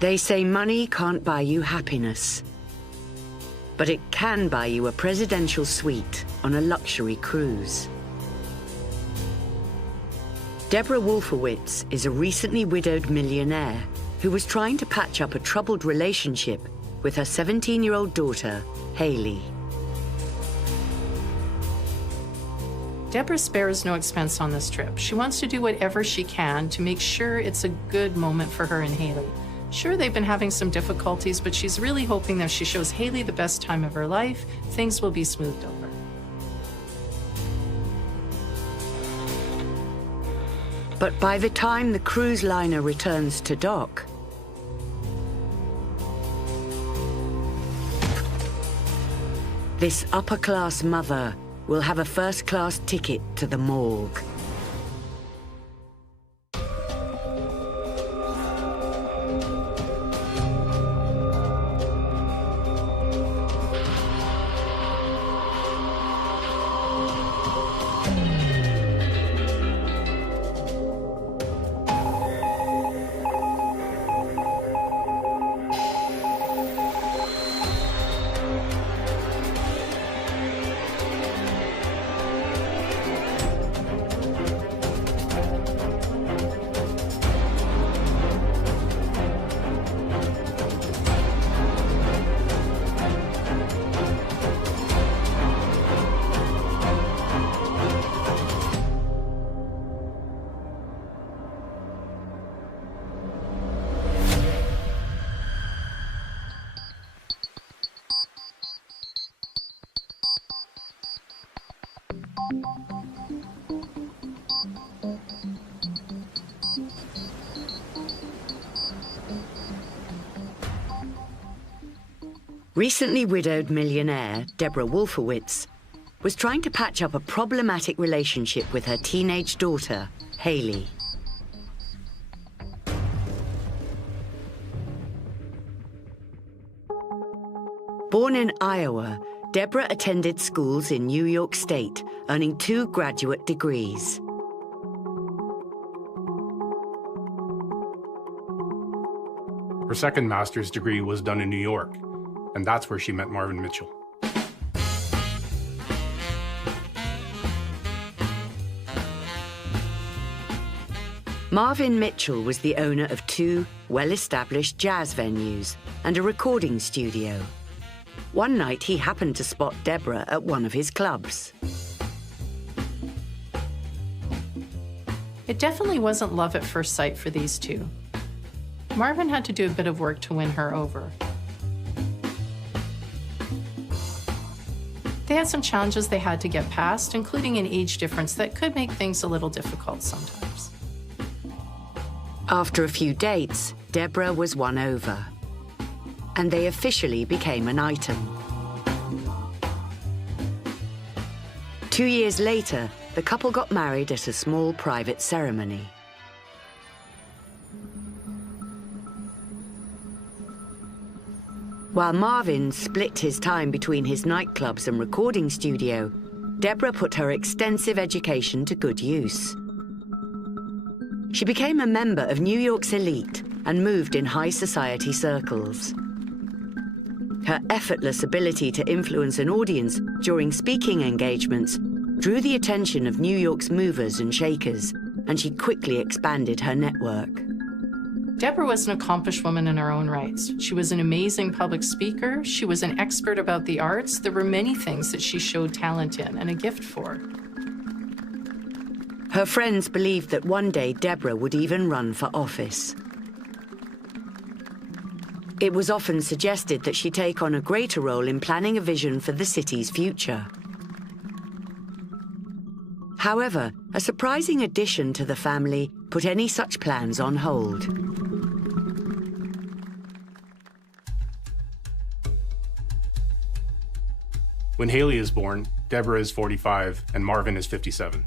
They say money can't buy you happiness, but it can buy you a presidential suite on a luxury cruise. Debra Wolfowitz is a recently widowed millionaire who was trying to patch up a troubled relationship with her 17-year-old daughter, Haley. Debra spares no expense on this trip. She wants to do whatever she can to make sure it's a good moment for her and Haley. Sure, they've been having some difficulties, but she's really hoping that if she shows Haley the best time of her life, things will be smoothed over. But by the time the cruise liner returns to dock, this upper-class mother will have a first-class ticket to the morgue. Recently widowed millionaire Debra Wolfowitz was trying to patch up a problematic relationship with her teenage daughter, Haley. Born in Iowa, Debra attended schools in New York State, earning 2 graduate degrees. Her second master's degree was done in New York, and that's where she met Marvin Mitchell. Marvin Mitchell was the owner of 2 well-established jazz venues and a recording studio. One night, he happened to spot Debra at one of his clubs. It definitely wasn't love at first sight for these two. Marvin had to do a bit of work to win her over. They had some challenges they had to get past, including an age difference that could make things a little difficult sometimes. After a few dates, Debra was won over, and they officially became an item. 2 years later, the couple got married at a small private ceremony. While Marvin split his time between his nightclubs and recording studio, Debra put her extensive education to good use. She became a member of New York's elite and moved in high society circles. Her effortless ability to influence an audience during speaking engagements drew the attention of New York's movers and shakers, and she quickly expanded her network. Debra was an accomplished woman in her own rights. She was an amazing public speaker. She was an expert about the arts. There were many things that she showed talent in and a gift for. Her friends believed that one day Debra would even run for office. It was often suggested that she take on a greater role in planning a vision for the city's future. However, a surprising addition to the family put any such plans on hold. When Haley is born, Debra is 45 and Marvin is 57.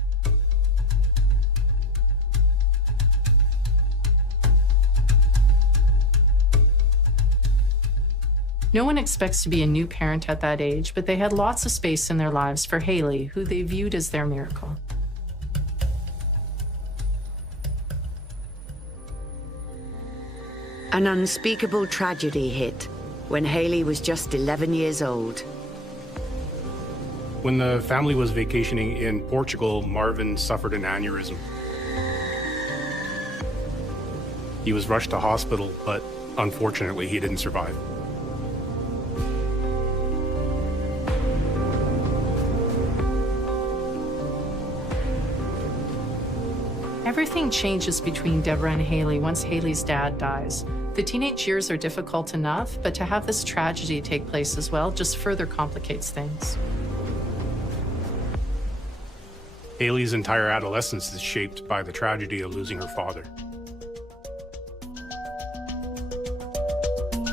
No one expects to be a new parent at that age, but they had lots of space in their lives for Haley, who they viewed as their miracle. An unspeakable tragedy hit when Haley was just 11 years old. When the family was vacationing in Portugal, Marvin suffered an aneurysm. He was rushed to hospital, but unfortunately, he didn't survive. Everything changes between Debra and Haley once Haley's dad dies. The teenage years are difficult enough, but to have this tragedy take place as well just further complicates things. Haley's entire adolescence is shaped by the tragedy of losing her father.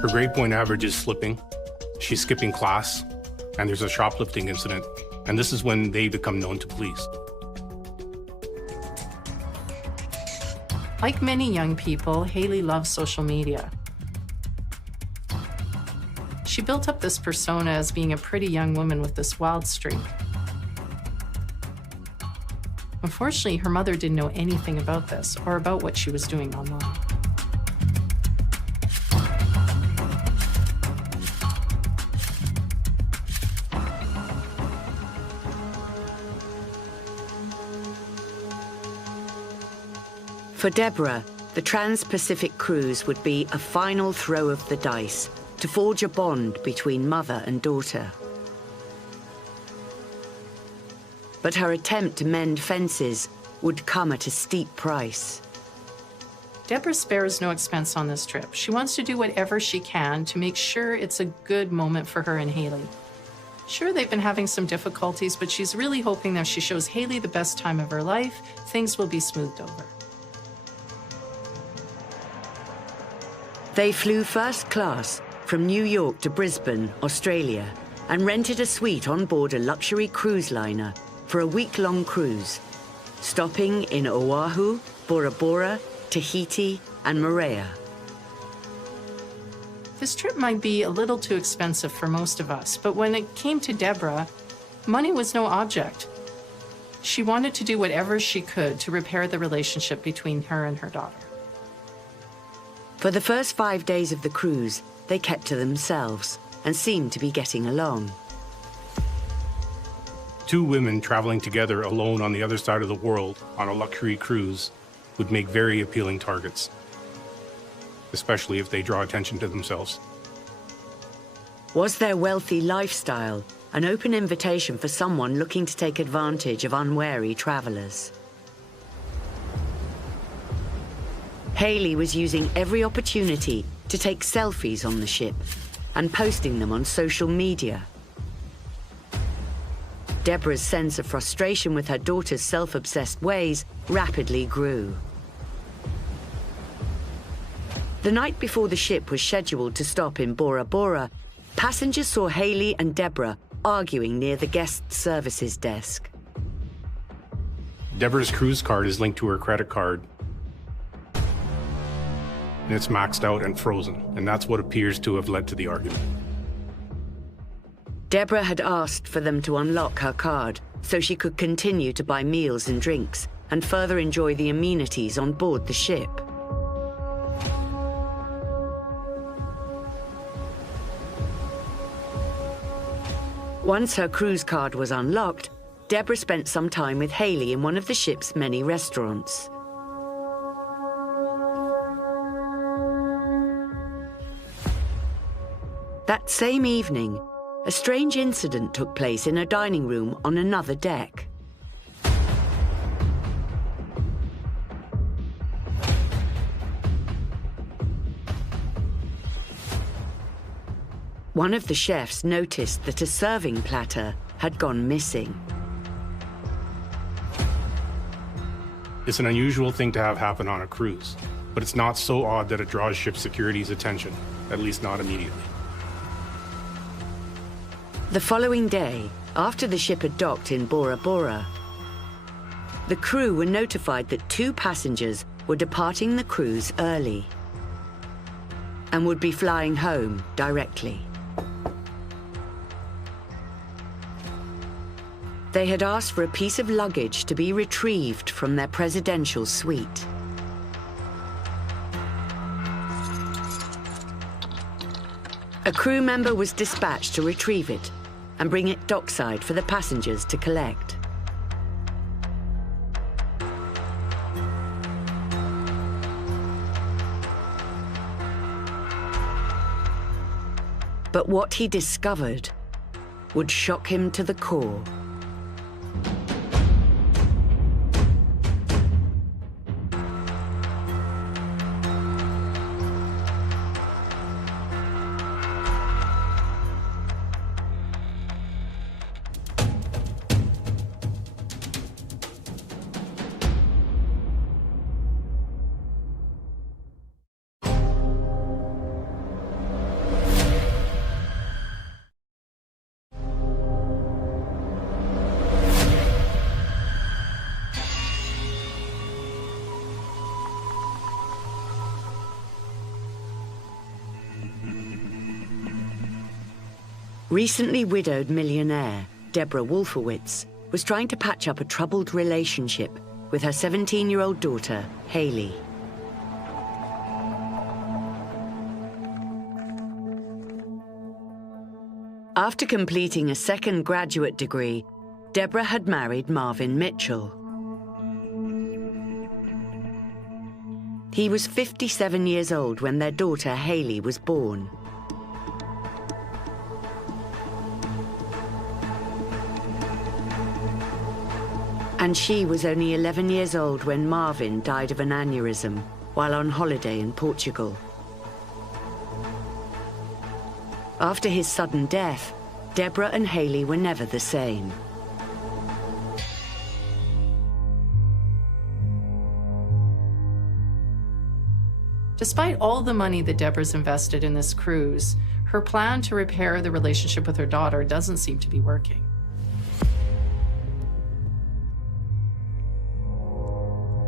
Her grade point average is slipping, she's skipping class, and there's a shoplifting incident, and this is when they become known to police. Like many young people, Haley loves social media. She built up this persona as being a pretty young woman with this wild streak. Unfortunately, her mother didn't know anything about this or about what she was doing online. For Debra, the Trans-Pacific cruise would be a final throw of the dice to forge a bond between mother and daughter. But her attempt to mend fences would come at a steep price. Debra spares no expense on this trip. She wants to do whatever she can to make sure it's a good moment for her and Haley. Sure, they've been having some difficulties, but she's really hoping that if she shows Haley the best time of her life, things will be smoothed over. They flew first class from New York to Brisbane, Australia, and rented a suite on board a luxury cruise liner for a week-long cruise, stopping in Oahu, Bora Bora, Tahiti, and Moorea. This trip might be a little too expensive for most of us, but when it came to Debra, money was no object. She wanted to do whatever she could to repair the relationship between her and her daughter. For the first 5 days of the cruise, they kept to themselves and seemed to be getting along. Two women traveling together alone on the other side of the world on a luxury cruise would make very appealing targets, especially if they draw attention to themselves. Was their wealthy lifestyle an open invitation for someone looking to take advantage of unwary travelers? Haley was using every opportunity to take selfies on the ship and posting them on social media. Debra's sense of frustration with her daughter's self-obsessed ways rapidly grew. The night before the ship was scheduled to stop in Bora Bora, passengers saw Haley and Debra arguing near the guest services desk. Debra's cruise card is linked to her credit card, and it's maxed out and frozen, and that's what appears to have led to the argument. Debra had asked for them to unlock her card so she could continue to buy meals and drinks and further enjoy the amenities on board the ship. Once her cruise card was unlocked, Debra spent some time with Haley in one of the ship's many restaurants. That same evening, a strange incident took place in a dining room on another deck. One of the chefs noticed that a serving platter had gone missing. It's an unusual thing to have happen on a cruise, but it's not so odd that it draws ship security's attention, at least not immediately. The following day, after the ship had docked in Bora Bora, the crew were notified that 2 passengers were departing the cruise early and would be flying home directly. They had asked for a piece of luggage to be retrieved from their presidential suite. A crew member was dispatched to retrieve it and bring it dockside for the passengers to collect. But what he discovered would shock him to the core. Recently widowed millionaire Debra Wolfowitz was trying to patch up a troubled relationship with her 17-year-old daughter, Haley. After completing a second graduate degree, Debra had married Marvin Mitchell. He was 57 years old when their daughter, Haley, was born. And she was only 11 years old when Marvin died of an aneurysm while on holiday in Portugal. After his sudden death, Debra and Haley were never the same. Despite all the money that Debra's invested in this cruise, her plan to repair the relationship with her daughter doesn't seem to be working.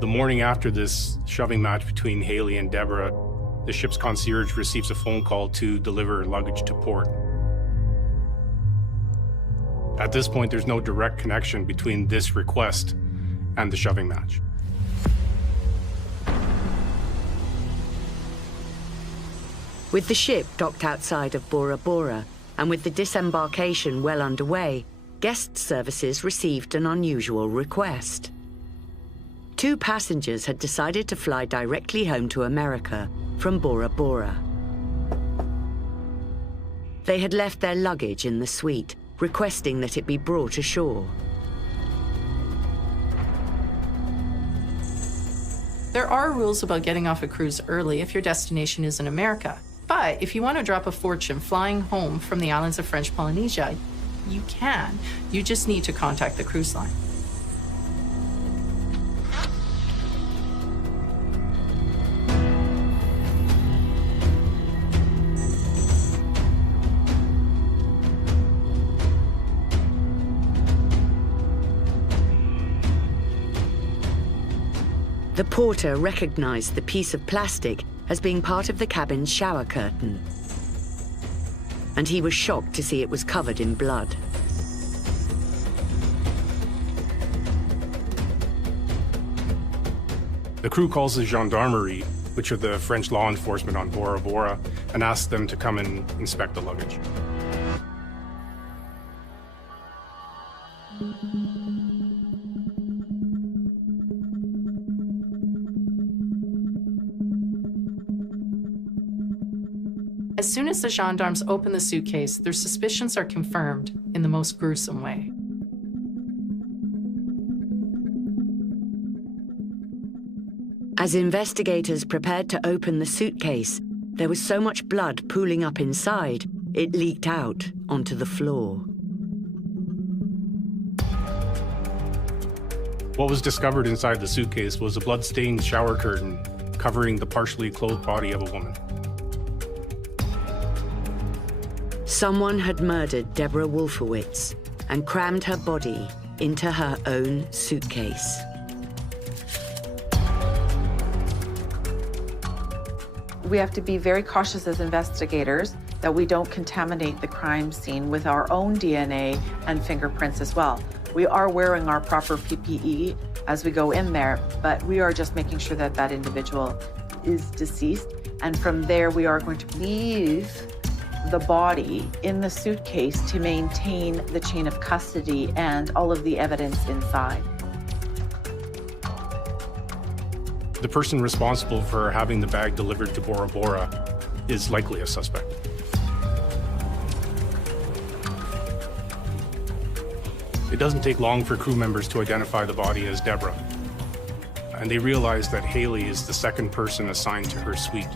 The morning after this shoving match between Haley and Debra, the ship's concierge receives a phone call to deliver luggage to port. At this point, there's no direct connection between this request and the shoving match. With the ship docked outside of Bora Bora and with the disembarkation well underway, guest services received an unusual request. 2 passengers had decided to fly directly home to America from Bora Bora. They had left their luggage in the suite, requesting that it be brought ashore. There are rules about getting off a cruise early if your destination is in America. But if you want to drop a fortune flying home from the islands of French Polynesia, you can. You just need to contact the cruise line. The porter recognized the piece of plastic as being part of the cabin's shower curtain, and he was shocked to see it was covered in blood. The crew calls the gendarmerie, which are the French law enforcement on Bora Bora, and asks them to come and inspect the luggage. As soon as the gendarmes open the suitcase, their suspicions are confirmed in the most gruesome way. As investigators prepared to open the suitcase, there was so much blood pooling up inside, it leaked out onto the floor. What was discovered inside the suitcase was a blood-stained shower curtain covering the partially clothed body of a woman. Someone had murdered Debra Wolfowitz and crammed her body into her own suitcase. We have to be very cautious as investigators that we don't contaminate the crime scene with our own DNA and fingerprints as well. We are wearing our proper PPE as we go in there, but we are just making sure that that individual is deceased. And from there, we are going to leave the body in the suitcase to maintain the chain of custody and all of the evidence inside. The person responsible for having the bag delivered to Bora Bora is likely a suspect. It doesn't take long for crew members to identify the body as Debra, and they realize that Haley is the second person assigned to her suite.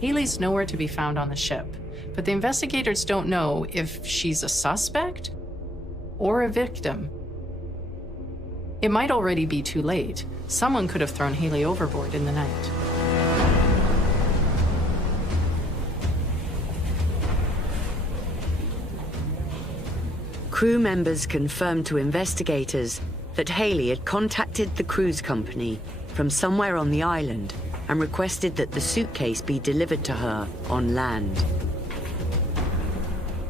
Haley's nowhere to be found on the ship, but the investigators don't know if she's a suspect or a victim. It might already be too late. Someone could have thrown Haley overboard in the night. Crew members confirmed to investigators that Haley had contacted the cruise company from somewhere on the island and requested that the suitcase be delivered to her on land.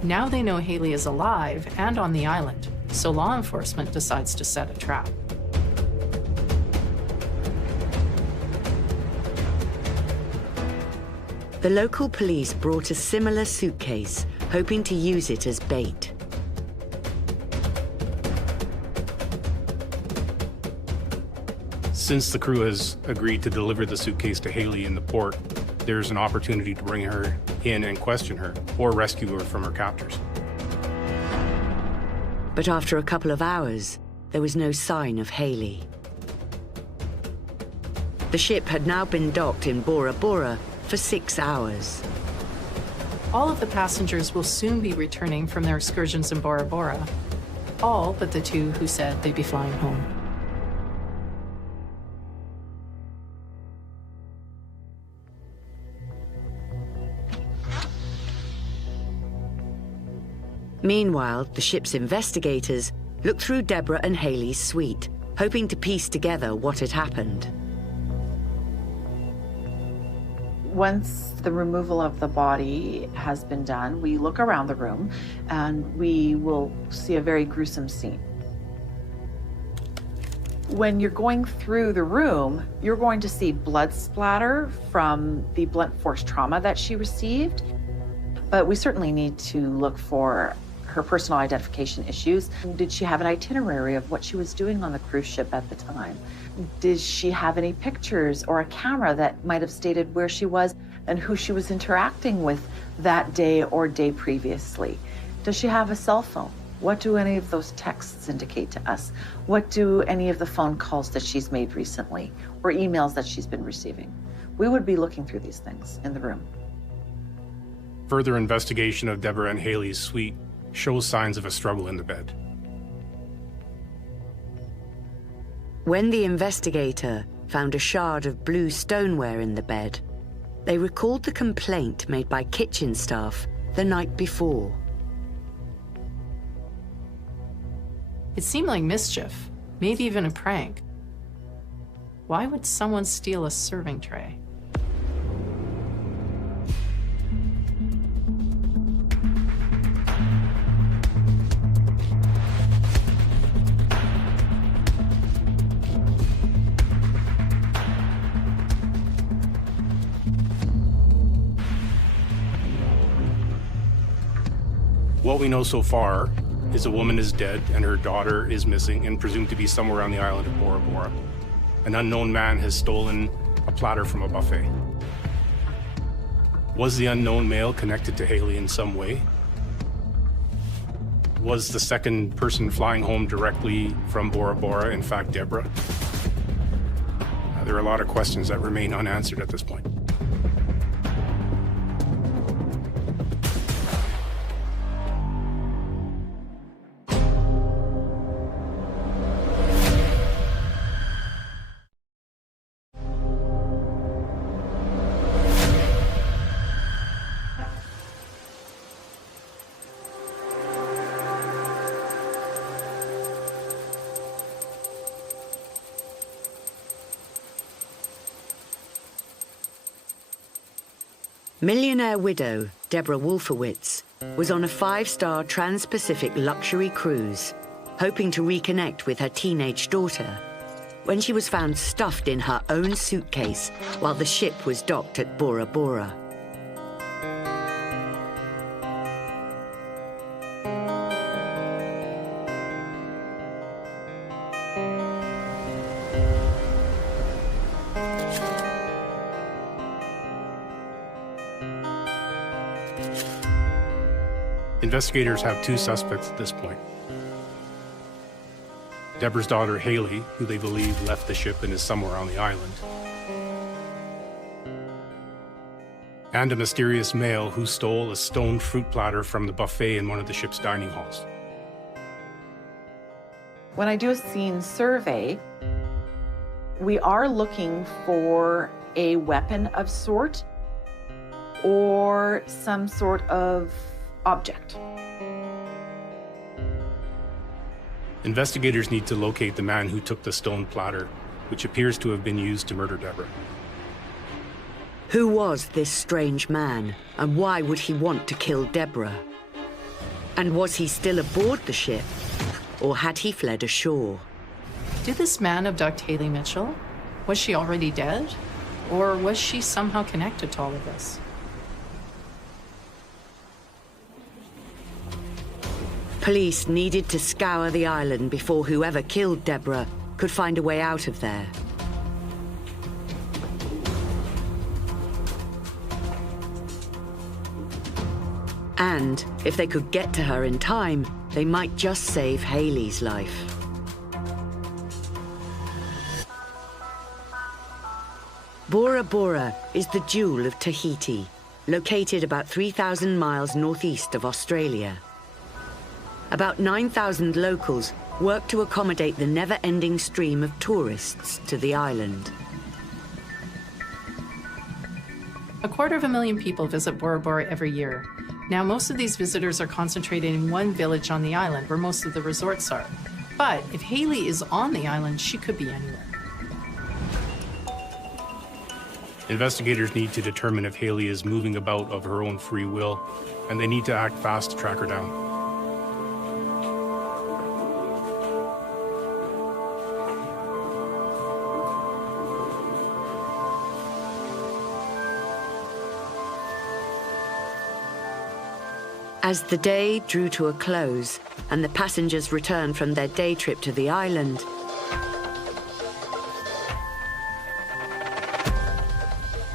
Now they know Haley is alive and on the island, so law enforcement decides to set a trap. The local police brought a similar suitcase, hoping to use it as bait. Since the crew has agreed to deliver the suitcase to Haley in the port, there's an opportunity to bring her in and question her, or rescue her from her captors. But after a couple of hours, there was no sign of Haley. The ship had now been docked in Bora Bora for 6 hours. All of the passengers will soon be returning from their excursions in Bora Bora, all but the two who said they'd be flying home. Meanwhile, the ship's investigators looked through Debra and Haley's suite, hoping to piece together what had happened. Once the removal of the body has been done, we look around the room and we will see a very gruesome scene. When you're going through the room, you're going to see blood splatter from the blunt force trauma that she received. But we certainly need to look for her personal identification issues. Did she have an itinerary of what she was doing on the cruise ship at the time? Did she have any pictures or a camera that might have stated where she was and who she was interacting with that day or day previously? Does she have a cell phone? What do any of those texts indicate to us? What do any of the phone calls that she's made recently or emails that she's been receiving? We would be looking through these things in the room. Further investigation of Debra and Haley's suite shows signs of a struggle in the bed. When the investigator found a shard of blue stoneware in the bed, they recalled the complaint made by kitchen staff the night before. It seemed like mischief, maybe even a prank. Why would someone steal a serving tray? What we know so far is a woman is dead and her daughter is missing and presumed to be somewhere on the island of Bora Bora. An unknown man has stolen a platter from a buffet. Was the unknown male connected to Haley in some way? Was the second person flying home directly from Bora Bora in fact Debra? There are a lot of questions that remain unanswered at this point. Millionaire widow Debra Wolfowitz was on a 5-star trans-Pacific luxury cruise, hoping to reconnect with her teenage daughter, when she was found stuffed in her own suitcase while the ship was docked at Bora Bora. Investigators have two suspects at this point. Debra's daughter, Haley, who they believe left the ship and is somewhere on the island. And a mysterious male who stole a stone fruit platter from the buffet in one of the ship's dining halls. When I do a scene survey, we are looking for a weapon of sort or some sort of object. Investigators need to locate the man who took the stone platter, which appears to have been used to murder Debra. Who was this strange man, and why would he want to kill Debra? And was he still aboard the ship, or had he fled ashore? Did this man abduct Haley Mitchell? Was she already dead? Or was she somehow connected to all of this? Police needed to scour the island before whoever killed Debra could find a way out of there. And if they could get to her in time, they might just save Haley's life. Bora Bora is the jewel of Tahiti, located about 3,000 miles northeast of Australia. About 9,000 locals work to accommodate the never-ending stream of tourists to the island. 250,000 people visit Bora Bora every year. Now, most of these visitors are concentrated in one village on the island where most of the resorts are. But if Haley is on the island, she could be anywhere. Investigators need to determine if Haley is moving about of her own free will, and they need to act fast to track her down. As the day drew to a close and the passengers returned from their day trip to the island,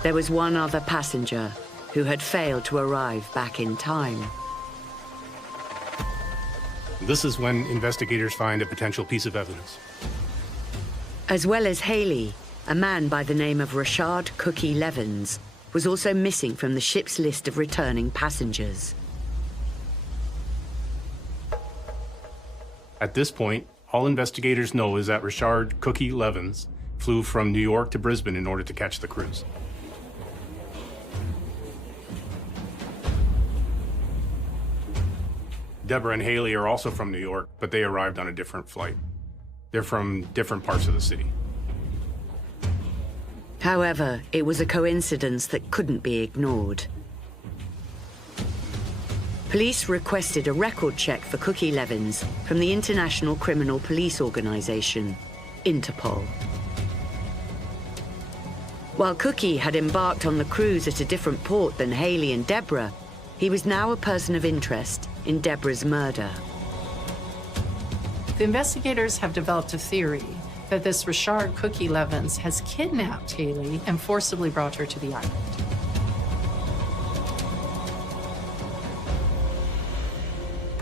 there was one other passenger who had failed to arrive back in time. This is when investigators find a potential piece of evidence. As well as Haley, a man by the name of Rashard Cookie Levins was also missing from the ship's list of returning passengers. At this point, all investigators know is that Rashard Cookie Levins flew from New York to Brisbane in order to catch the cruise. Debra and Haley are also from New York, but they arrived on a different flight. They're from different parts of the city. However, it was a coincidence that couldn't be ignored. Police requested a record check for Cookie Levins from the International Criminal Police Organization, Interpol. While Cookie had embarked on the cruise at a different port than Haley and Debra, he was now a person of interest in Debra's murder. The investigators have developed a theory that this Rashard Cookie Levins has kidnapped Haley and forcibly brought her to the island.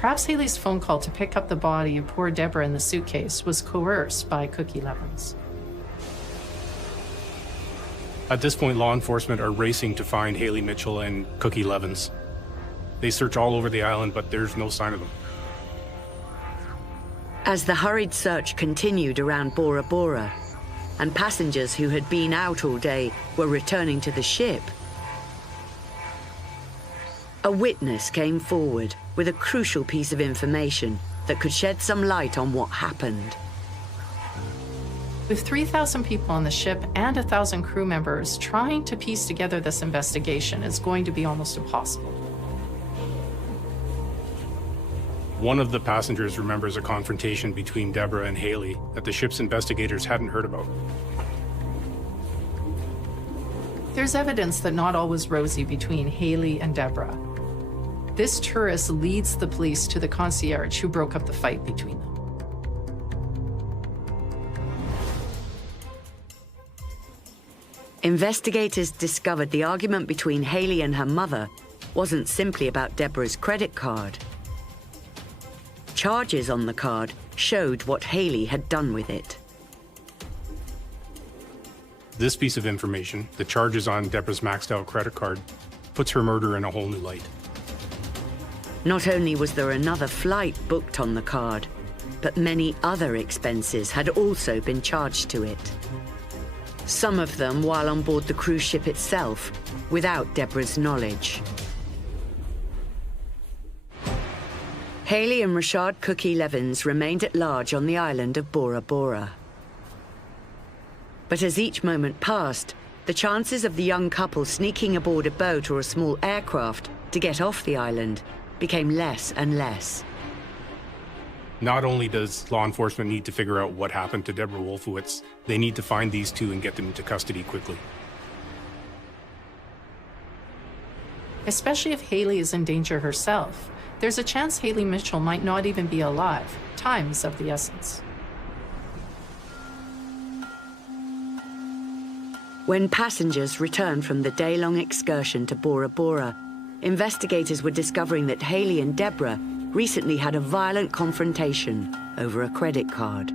Perhaps Haley's phone call to pick up the body of poor Debra in the suitcase was coerced by Cookie Levins. At this point, law enforcement are racing to find Haley Mitchell and Cookie Levins. They search all over the island, but there's no sign of them. As the hurried search continued around Bora Bora, and passengers who had been out all day were returning to the ship, a witness came forward with a crucial piece of information that could shed some light on what happened. With 3,000 people on the ship and 1,000 crew members, trying to piece together this investigation is going to be almost impossible. One of the passengers remembers a confrontation between Debra and Haley that the ship's investigators hadn't heard about. There's evidence that not all was rosy between Haley and Debra. This tourist leads the police to the concierge who broke up the fight between them. Investigators discovered the argument between Haley and her mother wasn't simply about Debra's credit card. Charges on the card showed what Haley had done with it. This piece of information, the charges on Debra's maxed out credit card, puts her murder in a whole new light. Not only was there another flight booked on the card, but many other expenses had also been charged to it. Some of them while on board the cruise ship itself, without Debra's knowledge. Haley and Rashad Cookie Levins remained at large on the island of Bora Bora. But as each moment passed, the chances of the young couple sneaking aboard a boat or a small aircraft to get off the island became less and less. Not only does law enforcement need to figure out what happened to Debra Wolfowitz, they need to find these two and get them into custody quickly. Especially if Haley is in danger herself. There's a chance Haley Mitchell might not even be alive. Time is of the essence. When passengers returned from the day-long excursion to Bora Bora, investigators were discovering that Haley and Debra recently had a violent confrontation over a credit card.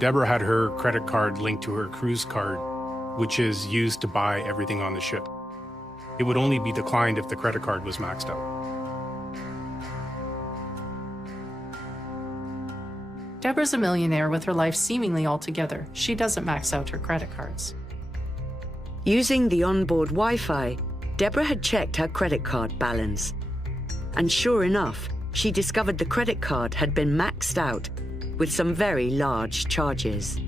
Debra had her credit card linked to her cruise card, which is used to buy everything on the ship. It would only be declined if the credit card was maxed out. Debra's a millionaire with her life seemingly all together. She doesn't max out her credit cards. Using the onboard Wi-Fi, Debra had checked her credit card balance. And sure enough, she discovered the credit card had been maxed out with some very large charges.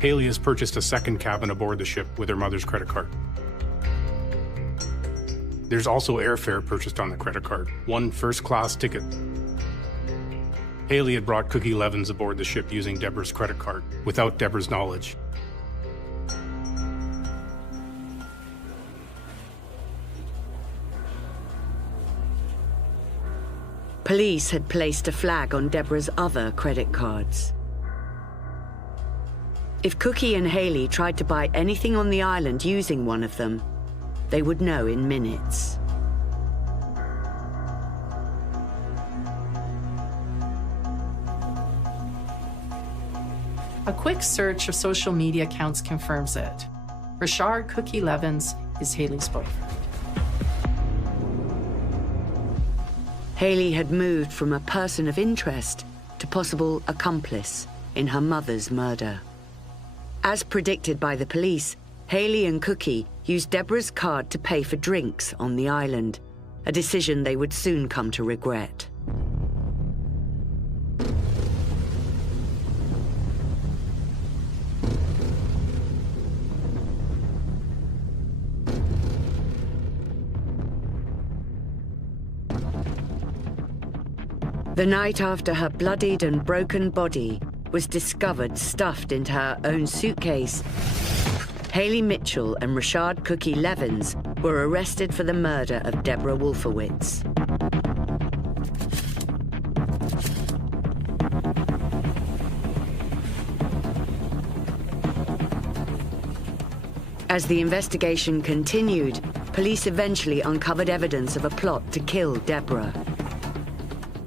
Haley has purchased a second cabin aboard the ship with her mother's credit card. There's also airfare purchased on the credit card, one first-class ticket. Haley had brought Cookie Levins aboard the ship using Debra's credit card, without Debra's knowledge. Police had placed a flag on Debra's other credit cards. If Cookie and Haley tried to buy anything on the island using one of them, they would know in minutes. A quick search of social media accounts confirms it. Rashard Cookie Levins is Haley's boyfriend. Haley had moved from a person of interest to possible accomplice in her mother's murder. As predicted by the police, Haley and Cookie used Debra's card to pay for drinks on the island, a decision they would soon come to regret. The night after her bloodied and broken body was discovered stuffed into her own suitcase, Haley Mitchell and Rashard Cookie Levins were arrested for the murder of Debra Wolfowitz. As the investigation continued, police eventually uncovered evidence of a plot to kill Debra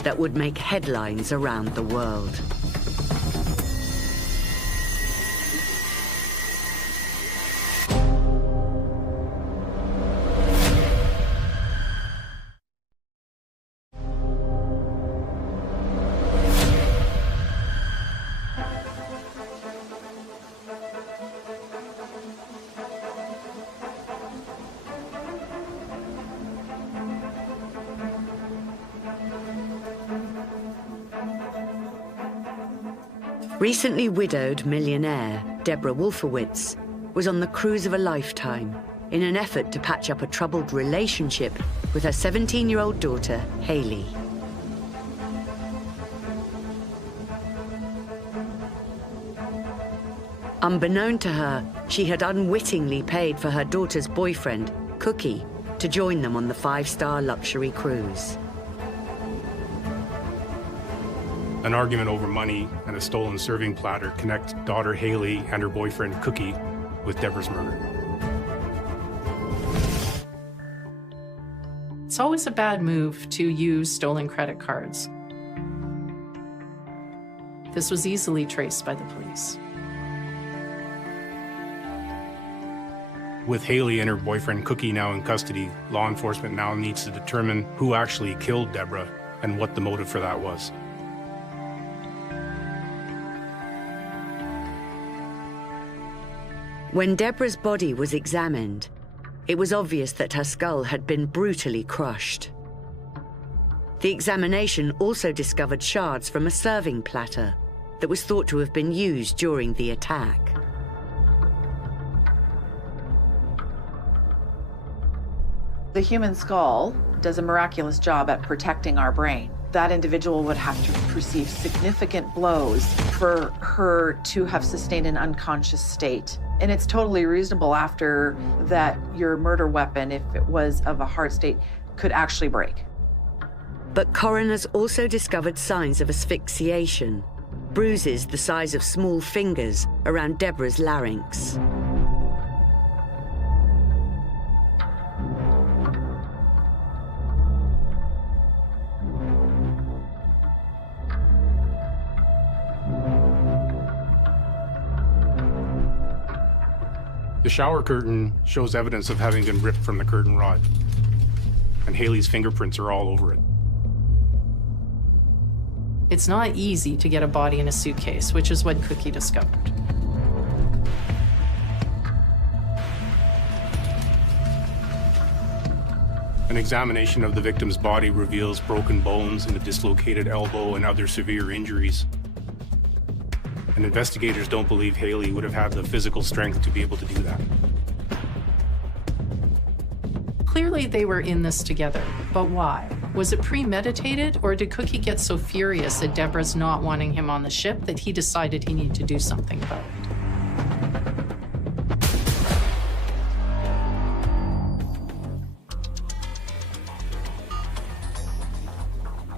that would make headlines around the world. Recently widowed millionaire Debra Wolfowitz was on the cruise of a lifetime in an effort to patch up a troubled relationship with her 17-year-old daughter, Haley. Unbeknown to her, she had unwittingly paid for her daughter's boyfriend, Cookie, to join them on the 5-star luxury cruise. An argument over money and a stolen serving platter connect daughter Haley and her boyfriend Cookie with Debra's murder. It's always a bad move to use stolen credit cards. This was easily traced by the police. With Haley and her boyfriend Cookie now in custody, law enforcement now needs to determine who actually killed Debra and what the motive for that was. When Debra's body was examined, it was obvious that her skull had been brutally crushed. The examination also discovered shards from a serving platter that was thought to have been used during the attack. The human skull does a miraculous job at protecting our brain. That individual would have to receive significant blows for her to have sustained an unconscious state. And it's totally reasonable after that your murder weapon, if it was of a hard state, could actually break. But coroners also discovered signs of asphyxiation, bruises the size of small fingers around Debra's larynx. The shower curtain shows evidence of having been ripped from the curtain rod, and Haley's fingerprints are all over it. It's not easy to get a body in a suitcase, which is what Cookie discovered. An examination of the victim's body reveals broken bones and a dislocated elbow and other severe injuries. And investigators don't believe Haley would have had the physical strength to be able to do that. Clearly they were in this together, but why? Was it premeditated, or did Cookie get so furious at Debra's not wanting him on the ship that he decided he needed to do something about it?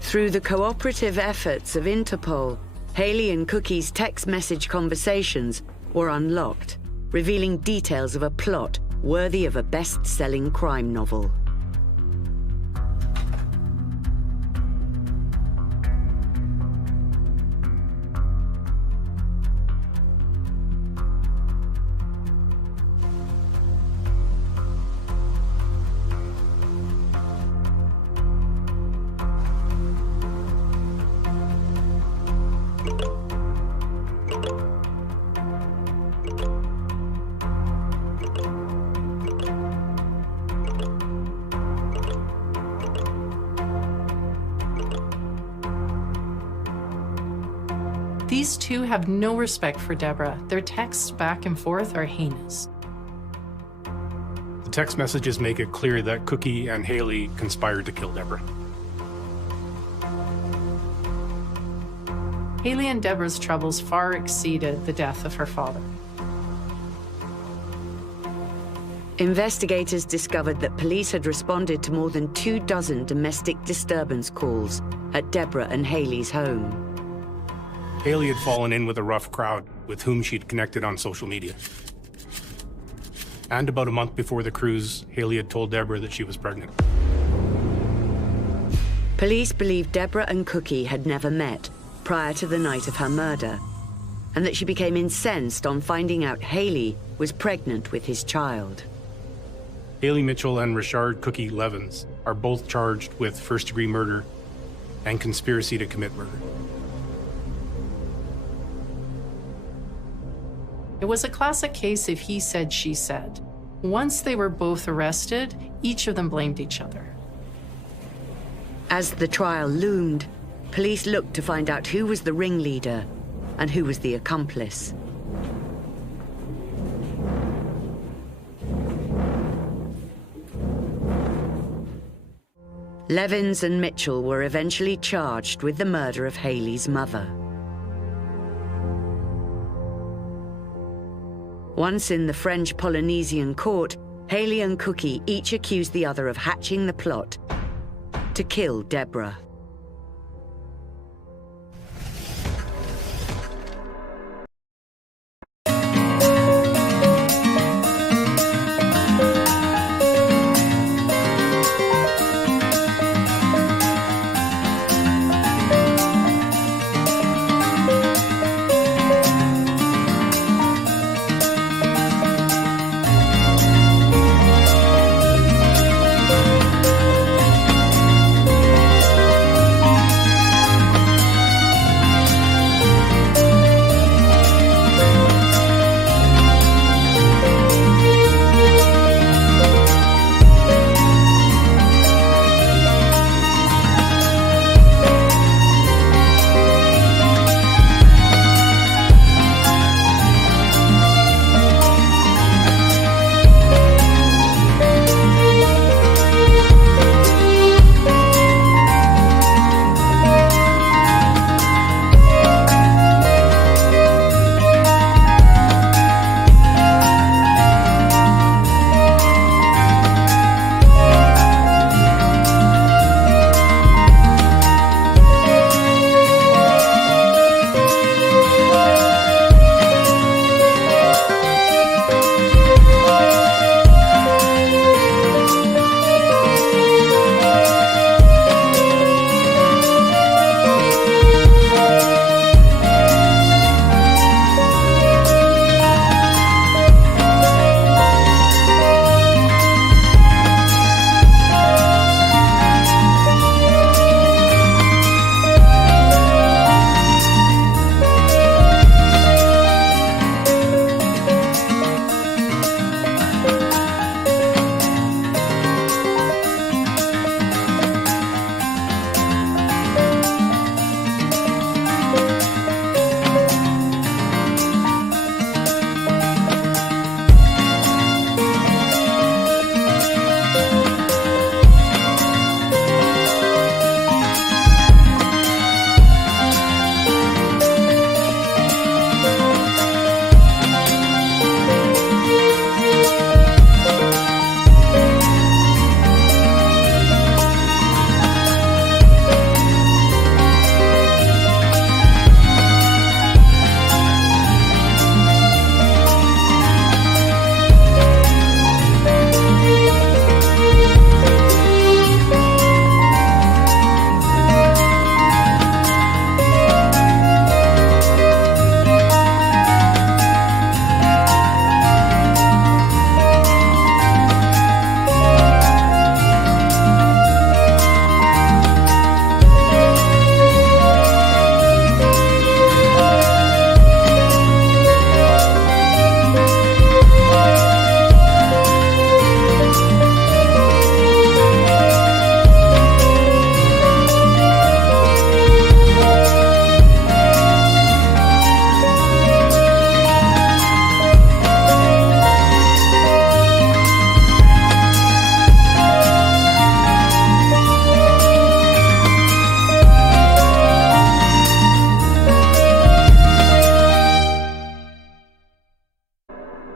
Through the cooperative efforts of Interpol, Haley and Cookie's text message conversations were unlocked, revealing details of a plot worthy of a best-selling crime novel. These two have no respect for Debra. Their texts back and forth are heinous. The text messages make it clear that Cookie and Haley conspired to kill Debra. Haley and Debra's troubles far exceeded the death of her father. Investigators discovered that police had responded to more than 24 domestic disturbance calls at Debra and Haley's home. Haley had fallen in with a rough crowd with whom she'd connected on social media. And about a month before the cruise, Haley had told Debra that she was pregnant. Police believe Debra and Cookie had never met prior to the night of her murder, and that she became incensed on finding out Haley was pregnant with his child. Haley Mitchell and Richard Cookie Levins are both charged with first-degree murder and conspiracy to commit murder. It was a classic case of he said, she said. Once they were both arrested, each of them blamed each other. As the trial loomed, police looked to find out who was the ringleader and who was the accomplice. Levins and Mitchell were eventually charged with the murder of Haley's mother. Once in the French Polynesian court, Haley and Cookie each accused the other of hatching the plot to kill Debra.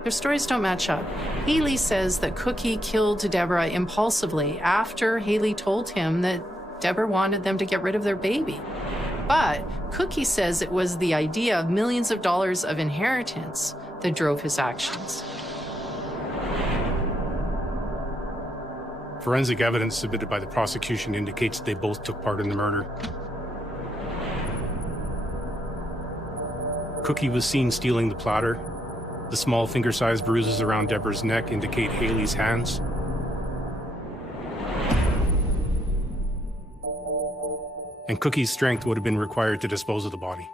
Their stories don't match up. Haley says that Cookie killed Debra impulsively after Haley told him that Debra wanted them to get rid of their baby. But Cookie says it was the idea of millions of dollars of inheritance that drove his actions. Forensic evidence submitted by the prosecution indicates they both took part in the murder. Cookie was seen stealing the platter. The small finger-sized bruises around Debra's neck indicate Haley's hands. And Cookie's strength would have been required to dispose of the body.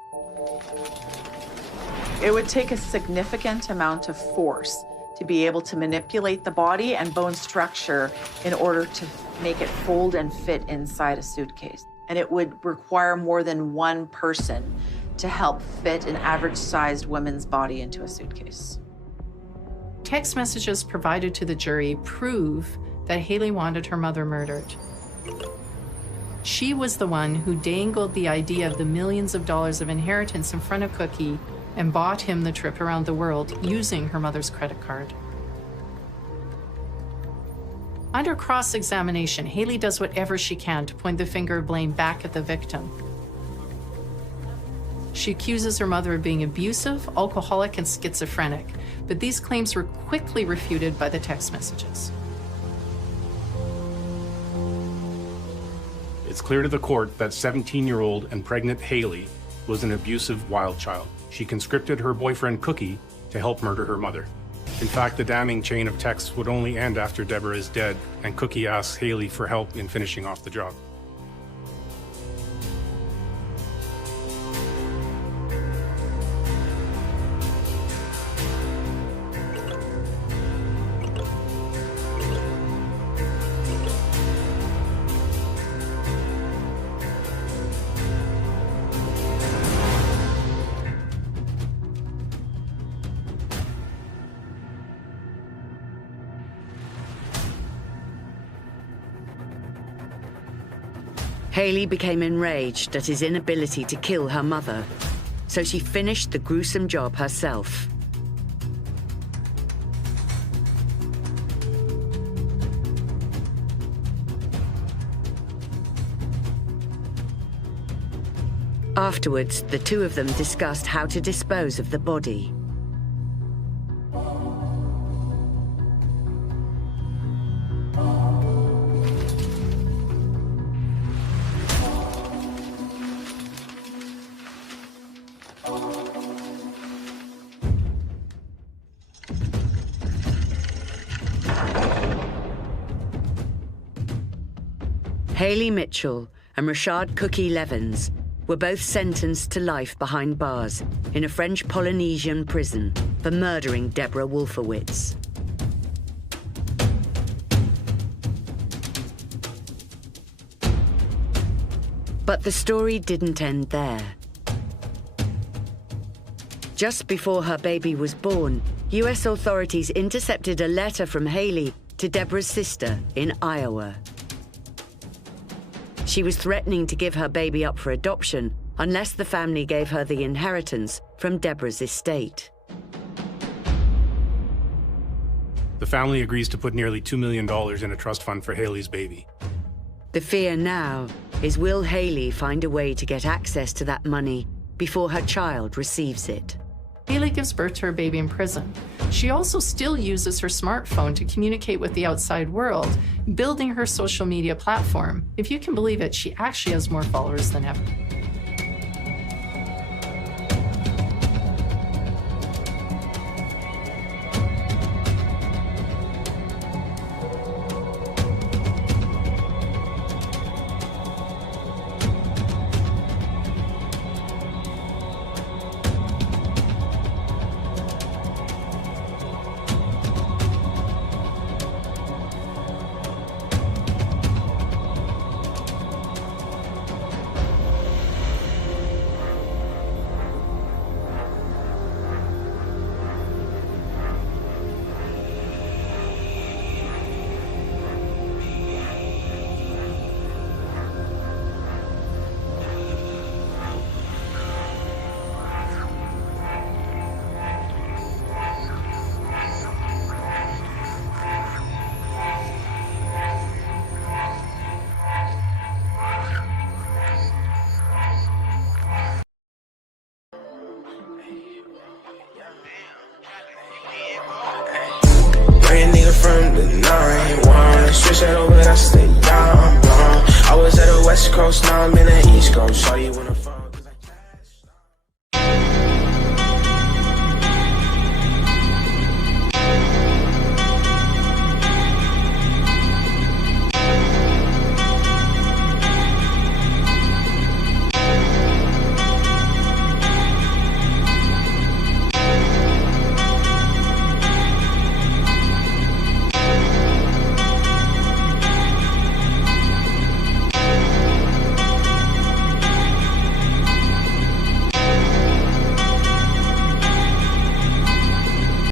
It would take a significant amount of force to be able to manipulate the body and bone structure in order to make it fold and fit inside a suitcase. And it would require more than one person to help fit an average-sized woman's body into a suitcase. Text messages provided to the jury prove that Haley wanted her mother murdered. She was the one who dangled the idea of the millions of dollars of inheritance in front of Cookie and bought him the trip around the world using her mother's credit card. Under cross-examination, Haley does whatever she can to point the finger of blame back at the victim. She accuses her mother of being abusive, alcoholic, and schizophrenic, but these claims were quickly refuted by the text messages. It's clear to the court that 17-year-old and pregnant Haley was an abusive wild child. She conscripted her boyfriend Cookie to help murder her mother. In fact, the damning chain of texts would only end after Debra is dead and Cookie asks Haley for help in finishing off the job. Haley became enraged at his inability to kill her mother, so she finished the gruesome job herself. Afterwards, the two of them discussed how to dispose of the body. Haley Mitchell and Rashad Cookie Levins were both sentenced to life behind bars in a French Polynesian prison for murdering Debra Wolfowitz. But the story didn't end there. Just before her baby was born, US authorities intercepted a letter from Haley to Debra's sister in Iowa. She was threatening to give her baby up for adoption unless the family gave her the inheritance from Debra's estate. The family agrees to put nearly $2 million in a trust fund for Haley's baby. The fear now is, will Haley find a way to get access to that money before her child receives it? Haley gives birth to her baby in prison. She also still uses her smartphone to communicate with the outside world, building her social media platform. If you can believe it, she actually has more followers than ever.